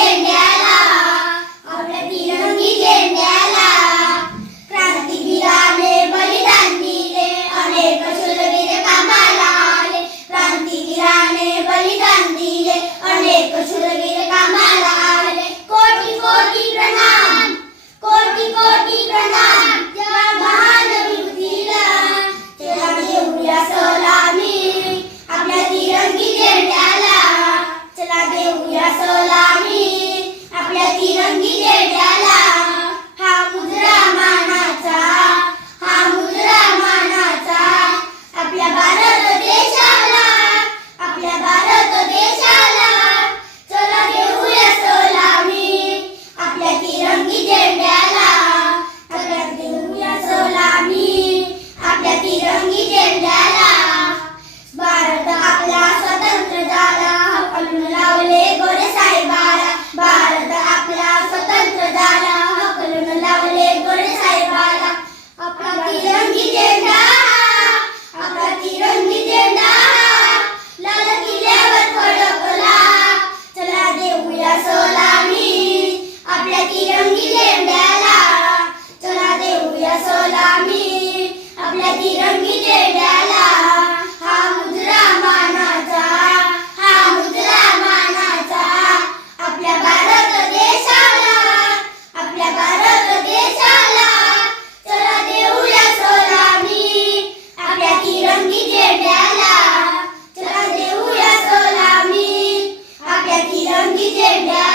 新年了。Iya.